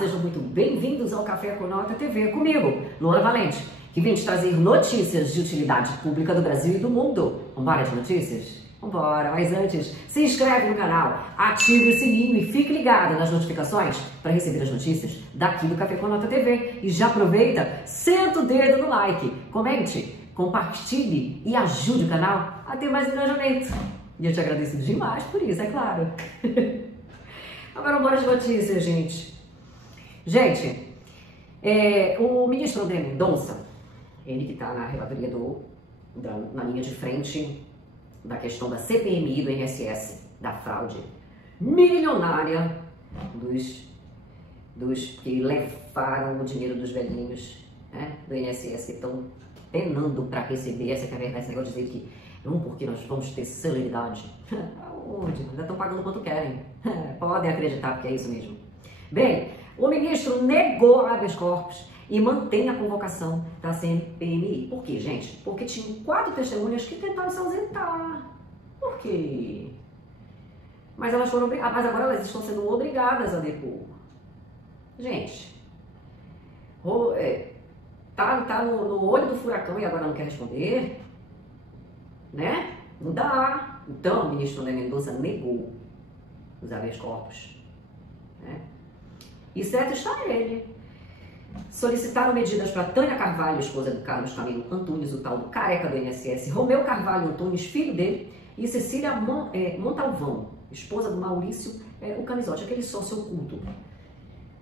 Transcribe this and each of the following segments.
sejam muito bem-vindos ao Café com Nota TV, comigo, Loura Valente, que vem te trazer notícias de utilidade pública do Brasil e do mundo. Vambora as notícias? Vambora, mas antes, se inscreve no canal, ative o sininho e fique ligado nas notificações para receber as notícias daqui do Café com Nota TV. E já aproveita, senta o dedo no like, comente, compartilhe e ajude o canal a ter mais engajamento. E eu te agradeço demais por isso, é claro. Agora vamos às notícias, gente. Gente, o ministro André Mendonça, ele que está na relatoria na linha de frente da questão da CPMI do INSS, da fraude milionária dos que levaram o dinheiro dos velhinhos, né, do INSS, que estão penando para receber. Essa que é a verdade, esse negócio de dizer que não, porque nós vamos ter celeridade. Aonde? Já estão pagando quanto querem. Podem acreditar que é isso mesmo. Bem, o ministro negou habeas corpus e mantém a convocação da CPMI. Por quê, gente? Porque tinham 4 testemunhas que tentaram se ausentar. Por quê? Mas elas foram obrigadas, mas agora elas estão sendo obrigadas a depor. Gente, tá no olho do furacão e agora não quer responder, né? Não dá. Então, o ministro André Mendonça negou os habeas corpus, né? E certo está ele. Solicitaram medidas para Tânia Carvalho, esposa do Carlos Camilo Antunes, o tal do careca do INSS, Romeu Carvalho Antunes, filho dele, e Cecília Montalvão, esposa do Maurício, o Camisote, aquele sócio oculto,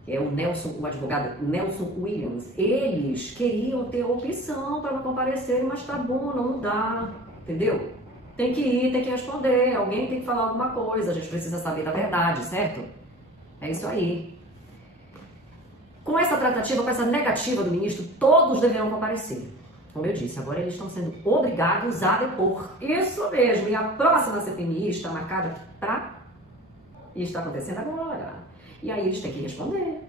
que é o advogado Nelson Williams. Eles queriam ter opção para não comparecer, mas tá bom, não dá, entendeu? Tem que ir, tem que responder, alguém tem que falar alguma coisa, a gente precisa saber da verdade, certo? É isso aí. Com essa tratativa, com essa negativa do ministro, todos deverão comparecer. Como eu disse, agora eles estão sendo obrigados a depor. Isso mesmo. E a próxima CPMI está marcada para... E está acontecendo agora. E aí eles têm que responder.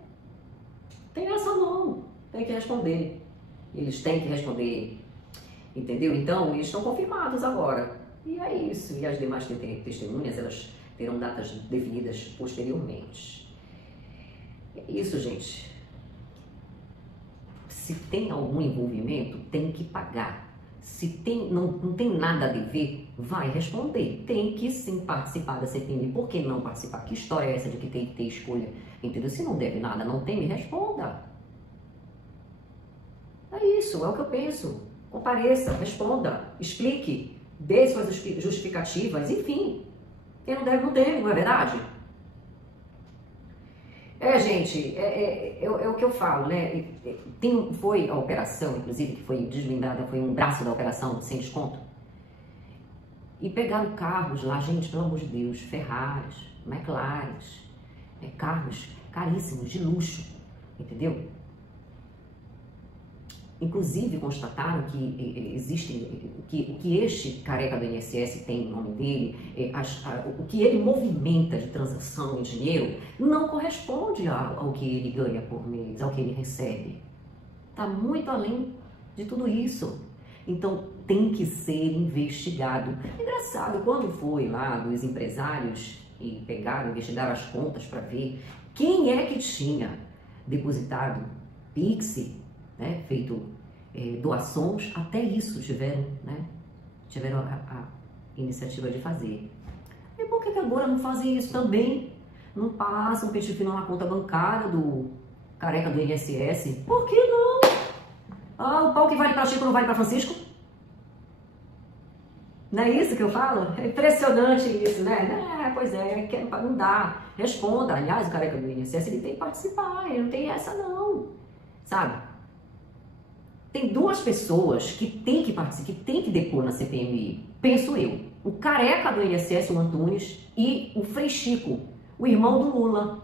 Tem essa não. Tem que responder. Eles têm que responder. Entendeu? Então, eles estão confirmados agora. E é isso. E as demais testemunhas, elas terão datas definidas posteriormente. É isso, gente. Se tem algum envolvimento, tem que pagar. Se não tem nada a dever, vai responder. Tem que sim participar da CPMI. Por que não participar? Que história é essa de que tem que ter escolha? Entendeu? Se não deve nada, não tem, me responda. É isso, é o que eu penso. Compareça, responda, explique, dê suas justificativas, enfim. Quem não deve, não tem, não é verdade? Gente, é o que eu falo, né? Foi a operação, inclusive, que foi desvendada, foi um braço da operação sem desconto. E pegaram carros lá, gente, pelo amor de Deus, Ferraris, McLarens, carros caríssimos, de luxo, entendeu? Inclusive, constataram que existe, o que este careca do INSS tem no nome dele, o que ele movimenta de transação em dinheiro, não corresponde ao que ele ganha por mês, ao que ele recebe. Está muito além de tudo isso. Então, tem que ser investigado. Engraçado, quando foi lá dos empresários e investigaram as contas para ver quem é que tinha depositado Pix, né, feito doações, até isso tiveram a iniciativa de fazer. E por que agora não fazem isso também? Não passam um peixe fino na conta bancária do careca do INSS? Por que não? O pau que vale para Chico não vale para Francisco? Não é isso que eu falo? É impressionante isso, né? Pois é, não dá. Responda. Aliás, o careca do INSS, ele tem que participar, ele não tem essa não, sabe? Tem 2 pessoas que têm que participar, que têm que depor na CPMI, penso eu. O careca do INSS, o Antunes, e o Frei Chico, o irmão do Lula.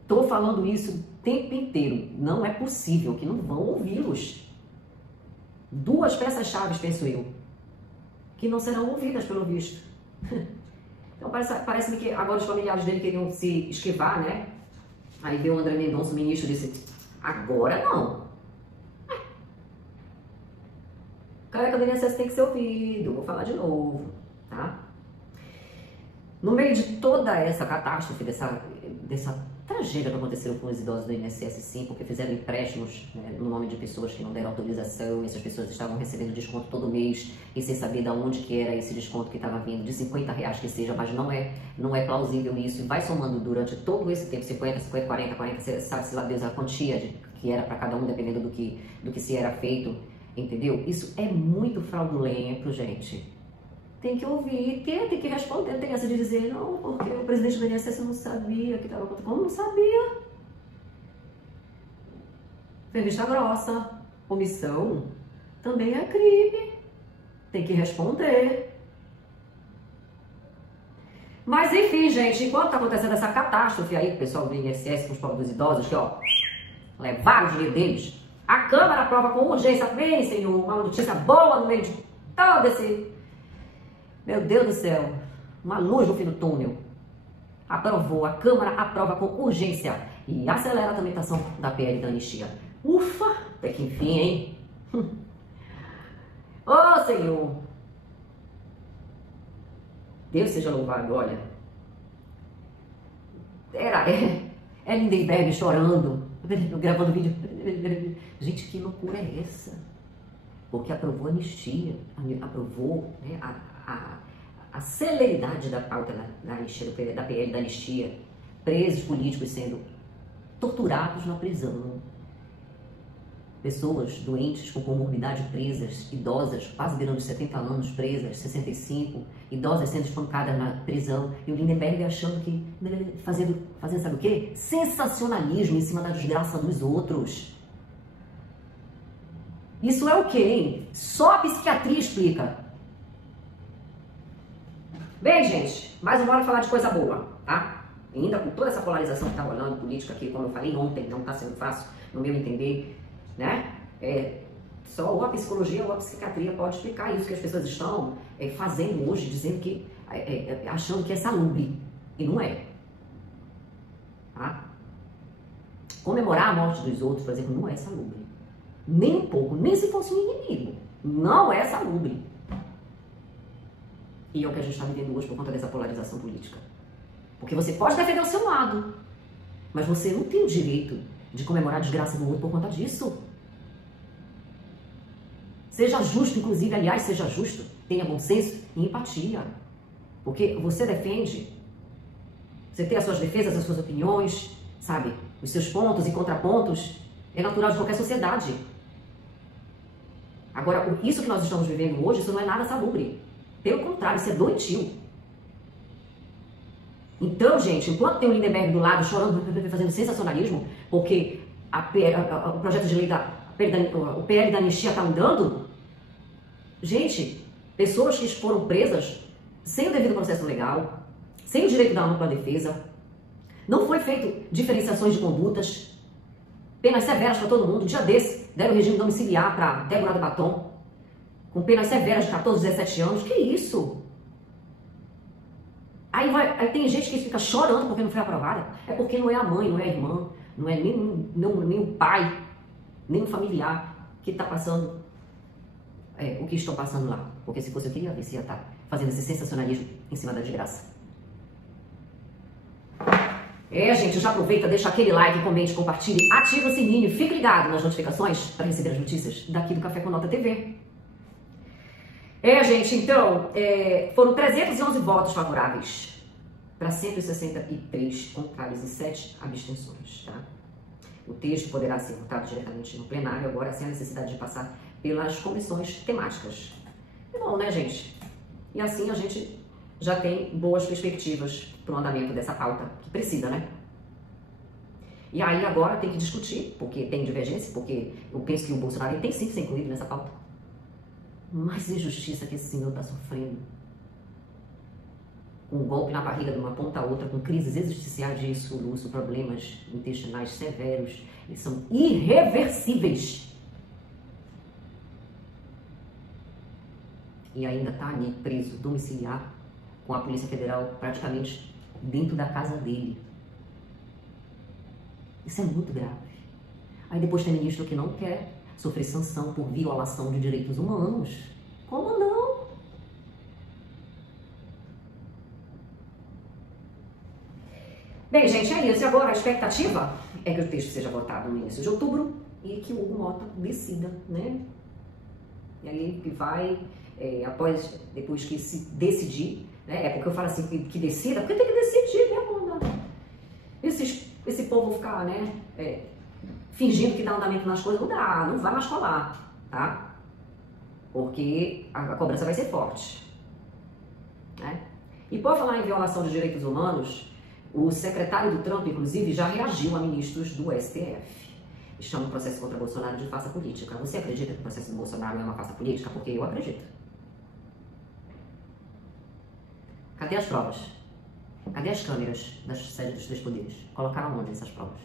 Estou falando isso o tempo inteiro. Não é possível que não vão ouvi-los. 2 peças-chave, penso eu, que não serão ouvidas, pelo visto. Então parece-me que agora os familiares dele queriam se esquivar, né? Aí veio o André Mendonça, o ministro, disse, agora não. O careca do INSS tem que ser ouvido, vou falar de novo, tá? No meio de toda essa catástrofe, dessa tragédia que aconteceu com os idosos do INSS, sim, porque fizeram empréstimos, né, no nome de pessoas que não deram autorização, e essas pessoas estavam recebendo desconto todo mês, e sem saber de onde que era esse desconto que estava vindo, de R$50 que seja, mas não é plausível isso, e vai somando durante todo esse tempo, 50, 50, 40, sabe-se lá Deus a quantia que era para cada um, dependendo do que se era feito, entendeu? Isso é muito fraudulento, gente. Tem que ouvir, tem que responder, não tem essa de dizer, não, porque o presidente do INSS não sabia que estava acontecendo. Como não sabia? Foi vista grossa. Omissão também é crime. Tem que responder. Mas enfim, gente, enquanto está acontecendo essa catástrofe aí, o pessoal do INSS com os pobres dos idosos, que ó, levaram o dinheiro deles, a Câmara aprova com urgência, bem, senhor, uma notícia boa no meio de todo esse... Meu Deus do céu, uma luz no fim do túnel. Aprovou, a Câmara aprova com urgência e acelera a tramitação da PL da anistia. Ufa, até que enfim, hein? Ô, Senhor! Deus seja louvado, olha. É Lindenberg chorando, gravando vídeo. Gente, que loucura é essa? Porque aprovou a anistia, aprovou, né, a celeridade da pauta da anistia, da PL da anistia, presos políticos sendo torturados na prisão, pessoas doentes com comorbidade presas, idosas, quase beirando os 70 anos presas, 65, idosas sendo espancadas na prisão, e o Lindenberg achando que, fazendo sabe o quê? Sensacionalismo em cima da desgraça dos outros. Isso é o quê, hein? Só a psiquiatria explica. Bem, gente, mais uma hora de falar de coisa boa, tá? E ainda com toda essa polarização que tá rolando, política aqui, como eu falei ontem, não tá sendo fácil, no meu entender, né? Só ou a psicologia ou a psiquiatria pode explicar isso que as pessoas estão fazendo hoje, dizendo que, achando que é salubre, e não é. Tá? Comemorar a morte dos outros, por exemplo, não é salubre. Nem um pouco, nem se fosse um inimigo. Não é salubre. E é o que a gente está vivendo hoje por conta dessa polarização política. Porque você pode defender o seu lado, mas você não tem o direito de comemorar a desgraça do outro por conta disso. Seja justo, inclusive, aliás, seja justo, tenha bom senso e empatia. Porque você defende, você tem as suas defesas, as suas opiniões, sabe? Os seus pontos e contrapontos, é natural de qualquer sociedade. Agora, isso que nós estamos vivendo hoje, isso não é nada salubre. Pelo contrário, isso é doentio. Então, gente, enquanto tem o Lindenberg do lado chorando, fazendo sensacionalismo, porque o projeto de lei o PL da anistia está andando, gente, pessoas que foram presas sem o devido processo legal, sem o direito da ampla defesa, não foi feito diferenciações de condutas, penas severas para todo mundo. Dia desse, deram regime domiciliar para Débora do Batom, com penas severas de 14, 17 anos. Que isso? Aí tem gente que fica chorando porque não foi aprovada. É porque não é a mãe, não é a irmã, não é nem o pai, nem o familiar que está passando o que estão passando lá. Porque se fosse eu queria ver se ia estar fazendo esse sensacionalismo em cima da desgraça. Gente, já aproveita, deixa aquele like, comente, compartilhe, ativa o sininho, fique ligado nas notificações para receber as notícias daqui do Café com Nota TV. Gente, então, foram 311 votos favoráveis para 163 contrários e 7 abstenções, tá? O texto poderá ser votado diretamente no plenário, agora sem a necessidade de passar pelas comissões temáticas. É bom, né, gente? E assim a gente já tem boas perspectivas para o andamento dessa pauta, que precisa, né? E aí agora tem que discutir, porque tem divergência, porque eu penso que o Bolsonaro tem sim que ser incluído nessa pauta. Mas injustiça que esse senhor está sofrendo. Com um golpe na barriga de uma ponta a outra, com crises existenciais de soluço, problemas intestinais severos, eles são irreversíveis. E ainda está ali preso, domiciliar, com a Polícia Federal praticamente dentro da casa dele. Isso é muito grave. Aí depois tem ministro que não quer sofrer sanção por violação de direitos humanos. Como não? Bem, gente, é isso. E agora a expectativa é que o texto seja votado no início de outubro e que o Hugo Mota decida, né? E aí que vai, depois que se decidir, né? É porque eu falo assim, que decida, porque tem que decidir, né, Amanda? Esse povo ficar, né, fingindo que dá andamento nas coisas, não dá, não vai mais colar, tá? Porque a cobrança vai ser forte, né? E por falar em violação de direitos humanos, o secretário do Trump, inclusive, já reagiu a ministros do STF. Chama o processo contra Bolsonaro de farsa política. Você acredita que o processo do Bolsonaro é uma farsa política? Porque eu acredito. Cadê as provas? Cadê as câmeras das sedes dos três poderes? Colocaram onde essas provas?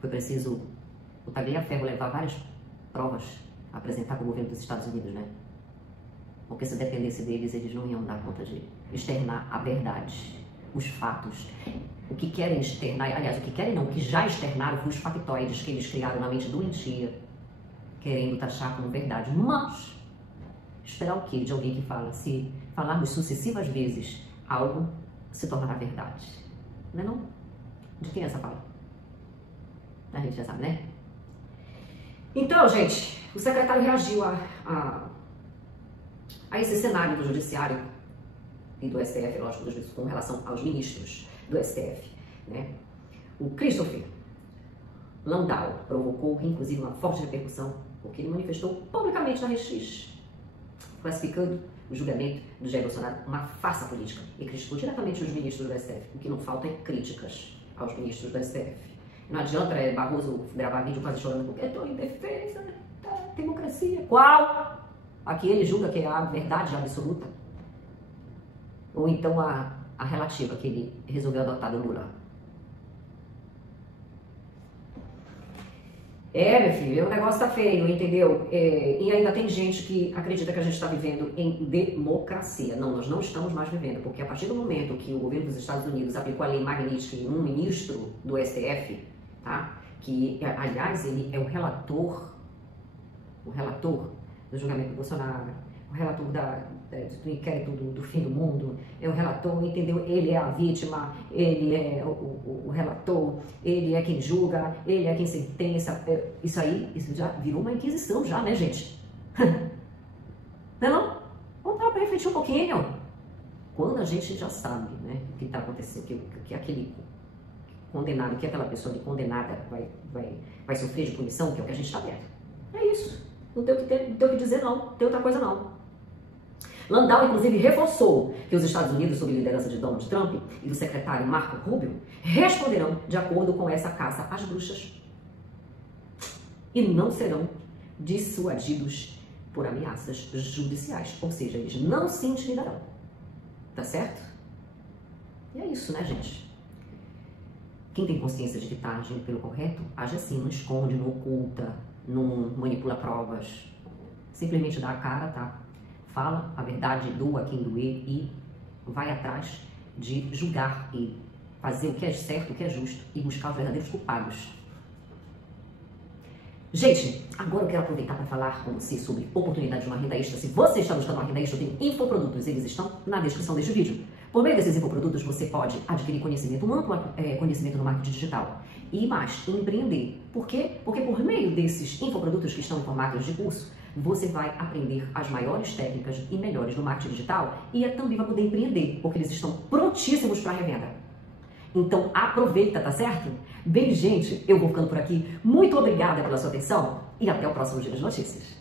Foi preciso o Tagliaferro levar várias provas a apresentar para o governo dos Estados Unidos, né? Porque se dependesse deles, eles não iam dar conta de externar a verdade, os fatos. O que querem externar, aliás, o que querem não, o que já externaram foi os factoides que eles criaram na mente doentia, querendo taxar como verdade. Mas, esperar o quê de alguém que fala? Se falarmos sucessivas vezes, algo se tornará verdade. Não é não? De quem é essa fala? A gente já sabe, né? Então, gente, o secretário reagiu a esse cenário do judiciário e do STF, lógico, com relação aos ministros do STF, né? O Christopher Landau provocou, inclusive, uma forte repercussão, porque ele manifestou publicamente na Rede X, classificando o julgamento do Jair Bolsonaro uma farsa política e criticou diretamente os ministros do STF. O que não falta é críticas aos ministros do STF. Não adianta Barroso gravar vídeo quase chorando porque estou em defesa da democracia. Qual? Aqui ele julga que é a verdade absoluta. Ou então a relativa que ele resolveu adotar do Lula. Meu filho, o negócio tá feio, entendeu? E ainda tem gente que acredita que a gente está vivendo em democracia. Não, nós não estamos mais vivendo, porque a partir do momento que o governo dos Estados Unidos aplicou a lei Magnitsky em um ministro do STF, tá? Que, aliás, ele é o relator do julgamento do Bolsonaro, o relator do inquérito do fim do mundo, é o relator, entendeu? Ele é a vítima, ele é o relator, ele é quem julga, ele é quem sentença. Isso já virou uma inquisição já, né, gente? Não? Vamos para refletir um pouquinho. Quando a gente já sabe, né, o que está acontecendo, que aquele condenado, que aquela pessoa condenada vai sofrer de punição, que é o que a gente está vendo. É isso. Não tem o que dizer, não. Não tem outra coisa, não. Landau, inclusive, reforçou que os Estados Unidos, sob liderança de Donald Trump e do secretário Marco Rubio, responderão de acordo com essa caça às bruxas e não serão dissuadidos por ameaças judiciais. Ou seja, eles não se intimidarão. Tá certo? E é isso, né, gente? Quem tem consciência de que está agindo pelo correto, age assim, não esconde, não oculta, não manipula provas. Simplesmente dá a cara, tá? Fala a verdade, doa quem doer e vai atrás de julgar e fazer o que é certo, o que é justo e buscar os verdadeiros culpados. Gente, agora eu quero aproveitar para falar com você sobre oportunidade de uma renda extra. Se você está buscando uma renda extra, eu tenho infoprodutos, eles estão na descrição deste vídeo. Por meio desses infoprodutos, você pode adquirir conhecimento, um amplo conhecimento no marketing digital e mais, empreender. Por quê? Porque por meio desses infoprodutos que estão em formato de curso, você vai aprender as maiores técnicas e melhores do marketing digital e também vai poder empreender, porque eles estão prontíssimos para revenda. Então aproveita, tá certo? Bem, gente, eu vou ficando por aqui. Muito obrigada pela sua atenção e até o próximo Giro de Notícias.